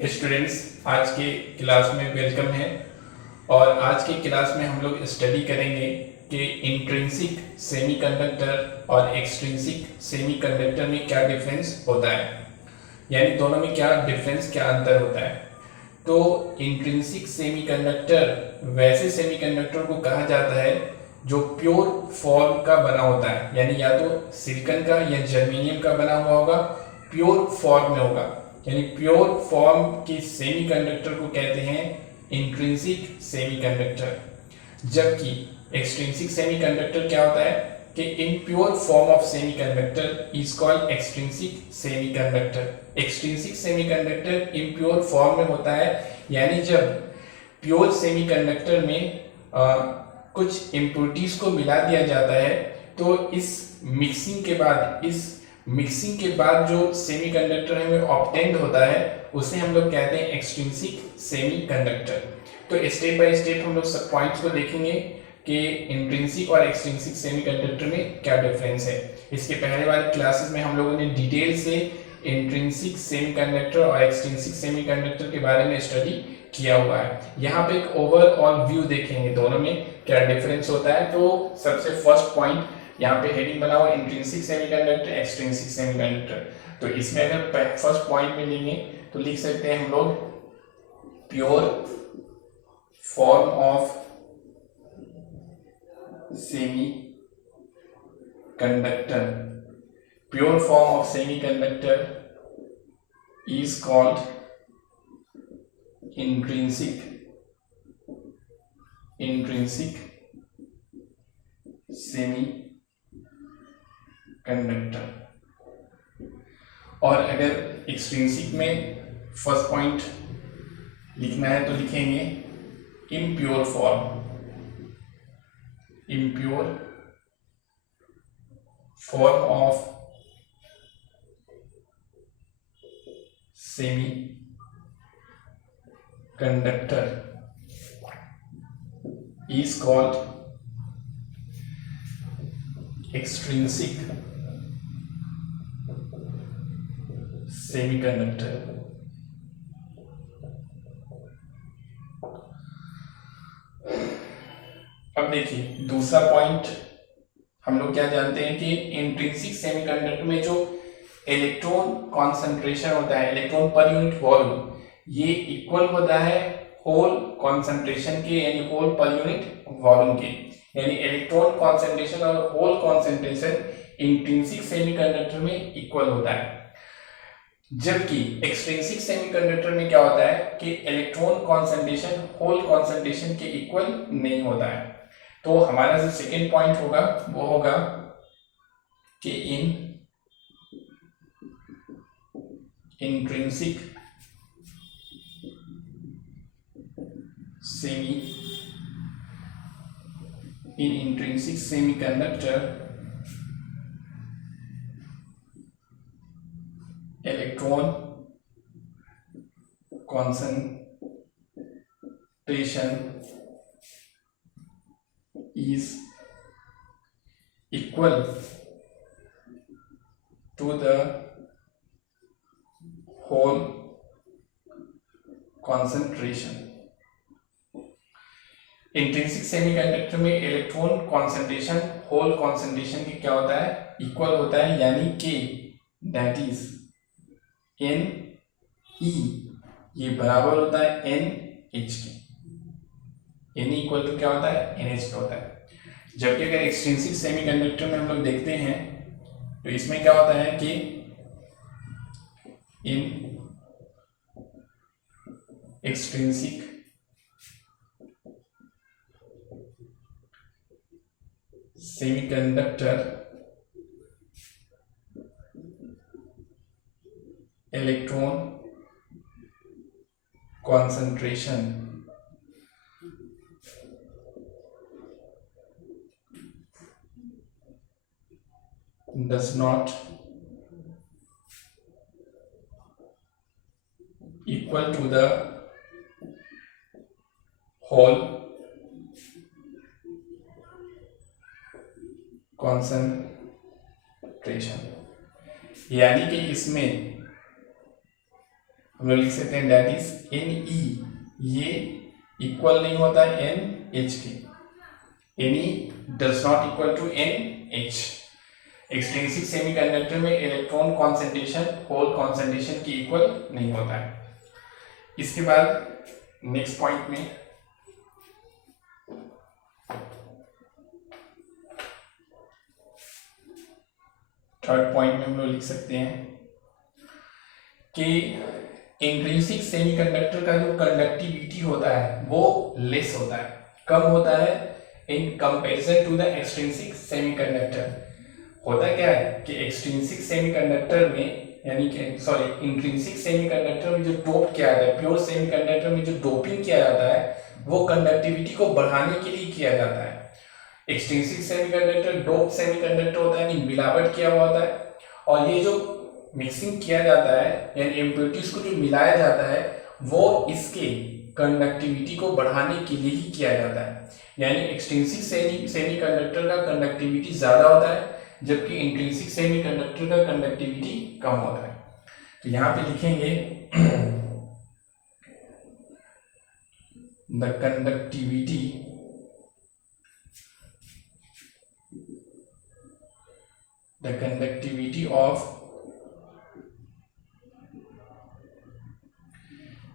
Students, आज के class में वेलकम है। और आज के क्लास में हम लोग स्टडी करेंगे कि इंट्रिंसिक सेमीकंडक्टर और एक्सट्रिंसिक सेमीकंडक्टर में क्या डिफरेंस होता है, यानी दोनों में क्या डिफरेंस, क्या अंतर होता है। तो इंट्रिंसिक सेमीकंडक्टर वैसे सेमीकंडक्टर को कहा जाता है जो प्योर फॉर्म का बना होता है, यानी या तो सिलिकॉन का या जर्मेनियम का बना हुआ होगा, प्योर फॉर्म में होगा। यानी प्योर फॉर्म के सेमीकंडक्टर को कहते हैं इंट्रिंसिक सेमीकंडक्टर। जबकि एक्सट्रिंसिक सेमीकंडक्टर क्या होता है कि impure form of semiconductor is called extrinsic semiconductor. Extrinsic semiconductor impure form में होता है, यानी जब प्योर सेमीकंडक्टर में कुछ इम्प्योरिटीज को मिला दिया जाता है तो इस मिक्सिंग के बाद जो सेमीकंडक्टर हमें ऑब्टेन्ड होता है उसे हम लोग कहते हैं एक्सट्रिंसिक सेमीकंडक्टर। तो स्टेप बाय स्टेप हम लोग सब पॉइंट्स को देखेंगे कि इंट्रिंसिक और एक्सट्रिंसिक सेमीकंडक्टर में क्या डिफरेंस है। इसके पहले वाले क्लासेस में हम लोगों ने डिटेल से इंट्रिंसिक सेमीकंडक्टर और एक्सट्रिंसिक सेमीकंडक्टर के बारे में स्टडी किया हुआ है। यहाँ पे एक ओवरऑल व्यू देखेंगे दोनों में क्या डिफरेंस होता है। तो सबसे फर्स्ट पॉइंट यहाँ पे हेडिंग बनाओ, इंट्रिंसिक सेमीकंडक्टर, एक्सट्रिंसिक सेमीकंडक्टर। तो इसमें अगर फर्स्ट पॉइंट में लेंगे तो लिख सकते हैं हम लोग pure form of semiconductor. Pure form of semiconductor is called intrinsic semiconductor। और अगर एक्सट्रिंसिक में फर्स्ट पॉइंट लिखना है तो लिखेंगे impure form of semiconductor is called extrinsic semiconductor। अब देखिए दूसरा पॉइंट, हम लोग क्या जानते हैं कि इंट्रिंसिक सेमीकंडक्टर में जो इलेक्ट्रॉन कॉन्सेंट्रेशन होता है, इलेक्ट्रॉन पर यूनिट वॉल्यूम, ये इक्वल होता है होल कॉन्सेंट्रेशन के, यानी होल पर यूनिट वॉल्यूम के। यानी इलेक्ट्रॉन कॉन्सेंट्रेशन और होल कॉन्सेंट्रेशन इंट्रिंसिक सेमीकंडक्टर में इक्वल होता है। जबकि एक्सट्रिंसिक सेमीकंडक्टर में क्या होता है कि इलेक्ट्रॉन कॉन्सेंट्रेशन होल कॉन्सेंट्रेशन के इक्वल नहीं होता है। तो हमारा जो सेकेंड पॉइंट होगा वो होगा कि इन intrinsic semiconductor electron concentration is equal to the whole concentration। Intrinsic semiconductor में इलेक्ट्रॉन कॉन्सेंट्रेशन होल कॉन्सेंट्रेशन के क्या होता है, इक्वल होता है, यानी कि दैट इज एन ई, ये बराबर होता है एन एच के। एन इक्वल टू क्या होता है, एन एच पे होता है। जबकि अगर एक्सट्रिंसिक सेमीकंडक्टर में हम लोग देखते हैं तो इसमें क्या होता है कि इन extrinsic semiconductor electron concentration does not equal to the whole concentration। यानी कि इसमें हम लोग लिख सकते हैं दैट इज Ne, ये इक्वल नहीं होता है NH के, Ne does not equal to NH। Extrinsic semiconductor में इलेक्ट्रॉन कॉन्सेंट्रेशन होल कॉन्सेंट्रेशन की इक्वल नहीं होता है। इसके बाद नेक्स्ट पॉइंट में थर्ड पॉइंट में हम लोग लिख सकते हैं कि इंट्रिंसिक सेमीकंडक्टर का जो कंडक्टिविटी होता है वो लेस होता है, कम होता है in comparison to the extrinsic semiconductor. होता क्या है कि एक्सट्रिंसिक सेमीकंडक्टर में यानी कि इंट्रिंसिक सेमीकंडक्टर में जो डोप किया जाता है, प्योर सेमीकंडक्टर में जो डोपिंग किया जाता है वो कंडक्टिविटी को बढ़ाने के लिए किया जाता है। एक्सट्रिंसिक सेमीकंडक्टर डोप सेमीकंडक्टर होता है, यानी मिलावट किया हुआ होता है, और ये जो मिक्सिंग किया जाता है यानी इम्प्योरिटीज को जो मिलाया जाता है वो इसके कंडक्टिविटी को बढ़ाने के लिए ही किया जाता है। यानी एक्सट्रिंसिक सेमीकंडक्टर का कंडक्टिविटी ज्यादा होता है जबकि इंट्रिंसिक सेमीकंडक्टर का कंडक्टिविटी कम होता है। तो यहां पे लिखेंगे the conductivity of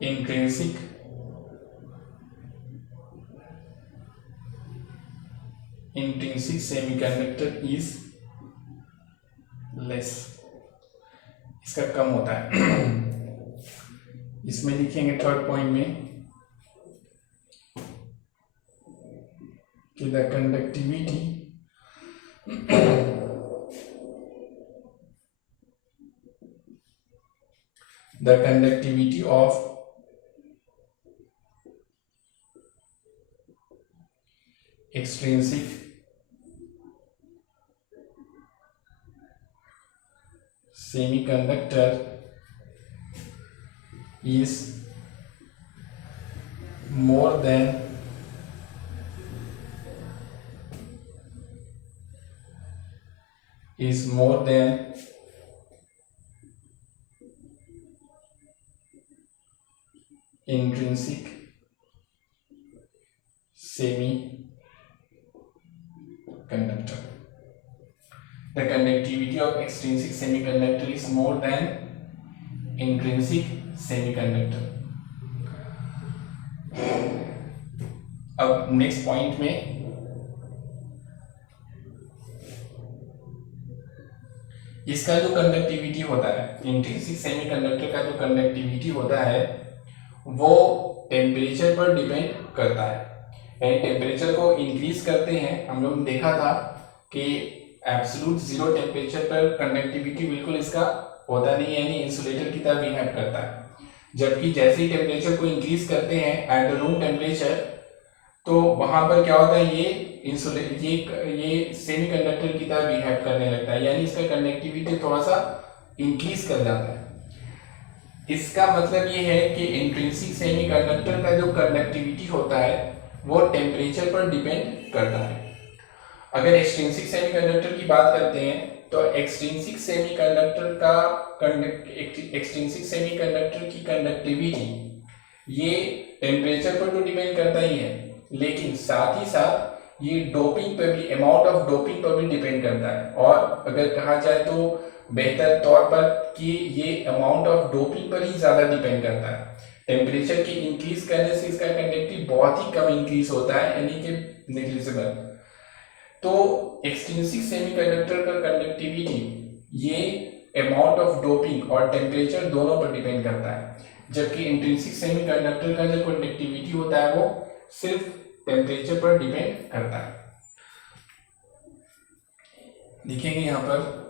intrinsic semiconductor is less, इसका कम होता है। इसमें लिखेंगे थर्ड पॉइंट में कि the conductivity of extrinsic semiconductor is more than intrinsic semiconductor. The conductivity of extrinsic semiconductor is more than intrinsic semiconductor. अब नेक्स्ट पॉइंट में इसका जो कंडक्टिविटी होता है, इंट्रिंसिक सेमीकंडक्टर का जो कंडक्टिविटी होता है वो टेम्परेचर पर डिपेंड करता है। यानी टेम्परेचर को इंक्रीज करते हैं, हम लोग ने देखा था कि एब्सोल्यूट जीरो टेम्परेचर पर कंडक्टिविटी बिल्कुल इसका होता नहीं है, यानी इंसुलेटर की तरह बिहेव करता है। जबकि जैसे ही टेम्परेचर को इंक्रीज करते हैं एट द रूम टेम्परेचर, तो वहां पर क्या होता है, ये सेमीकंडक्टर की तरह बिहेव करने लगता है, यानी इसका कंडक्टिविटी थोड़ा सा इंक्रीज कर जाता है। इसका मतलब ये है कि इंट्रिंसिक सेमीकंडक्टर का जो कंडक्टिविटी होता है वो टेम्परेचर पर डिपेंड करता है। अगर एक्सट्रिंसिक सेमीकंडक्टर की बात करते हैं तो एक्सट्रिंसिक सेमीकंडक्टर की कंडक्टिविटी ये टेम्परेचर पर तो डिपेंड करता ही है, लेकिन साथ ही साथ ये डोपिंग पर भी, अमाउंट ऑफ डोपिंग पर भी डिपेंड करता है। और अगर कहा जाए तो बेहतर तौर पर कि ये अमाउंट ऑफ डोपिंग पर ही ज्यादा डिपेंड करता है। टेम्परेचर की इंक्रीज करने से इसका कंडक्टिविटी बहुत ही कम इंक्रीज होता है, यानी कि नेग्लिजिबल। तो एक्सट्रिंसिक सेमीकंडक्टर का कंडक्टिविटी ये अमाउंट ऑफ डोपिंग और टेम्परेचर दोनों पर डिपेंड करता है, जबकि इंट्रिंसिक सेमीकंडक्टर का जो कंडक्टिविटी होता है वो सिर्फ टेम्परेचर पर डिपेंड करता है। लिखेंगे यहां पर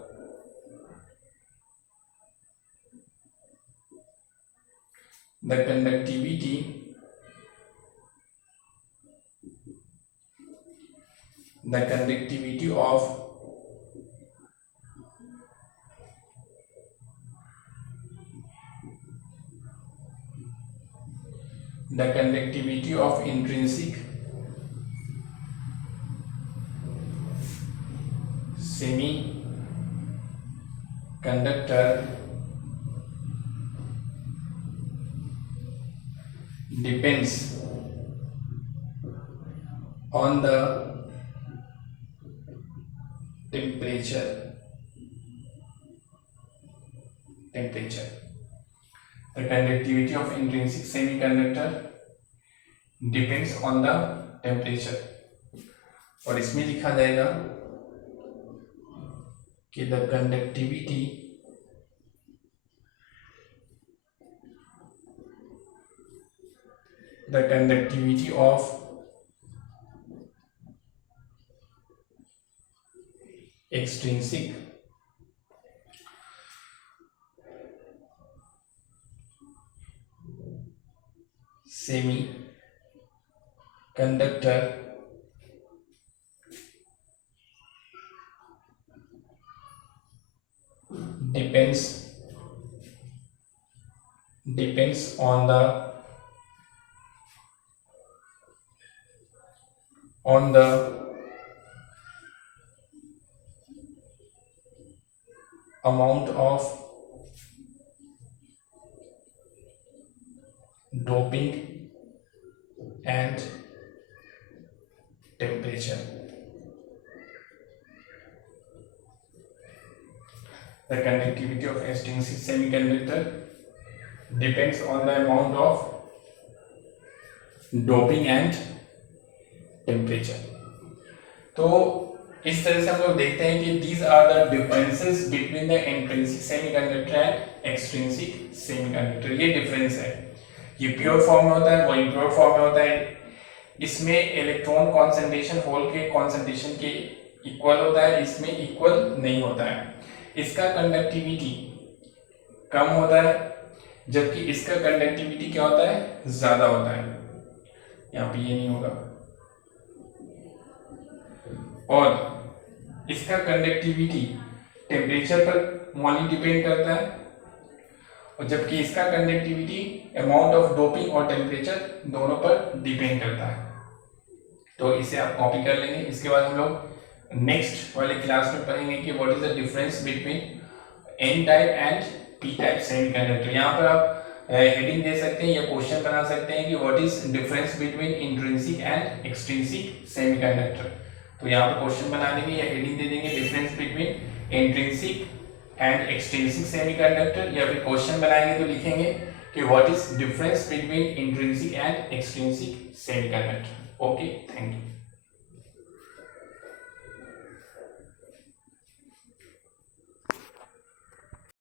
the conductivity of intrinsic semiconductor depends on the temperature. The conductivity of intrinsic semiconductor depends on the temperature. और इसमें लिखा जाएगा कि the conductivity of extrinsic semiconductor depends on the amount of doping and temperature. The conductivity of extrinsic semiconductor depends on the amount of doping and temperature. तो इस तरह से हम लोग देखते हैं कि these are the differences between the intrinsic semiconductor and extrinsic semiconductor. ये डिफरेंस है, ये प्योर फॉर्म में होता है, वो इम्प्योर फॉर्म में होता है. इसमें इलेक्ट्रॉन कॉन्सेंट्रेशन होल के कॉन्सेंट्रेशन के इक्वल होता है, इसमें इक्वल नहीं होता है. इसका कंडक्टिविटी कम होता है जबकि इसका कंडक्टिविटी क्या होता है, ज्यादा होता है. यहाँ पे ये नहीं होगा. और इसका कंडक्टिविटी टेम्परेचर पर ओनली डिपेंड करता है और जबकि इसका कंडक्टिविटी अमाउंट ऑफ डोपिंग और टेम्परेचर दोनों पर डिपेंड करता है. तो इसे आप कॉपी कर लेंगे. इसके बाद हम लोग नेक्स्ट वाले क्लास में पढ़ेंगे कि what is the difference between N type and P type semiconductor. यहाँ पर आप हेडिंग दे सकते हैं या क्वेश्चन बना सकते हैं कि what is difference between intrinsic and extrinsic semiconductor. तो यहाँ पर क्वेश्चन बना देंगे या हेडिंग दे देंगे difference between intrinsic and extrinsic semiconductor, या फिर क्वेश्चन बनाएंगे तो लिखेंगे कि what is difference between intrinsic and extrinsic semiconductor. Okay, thank you.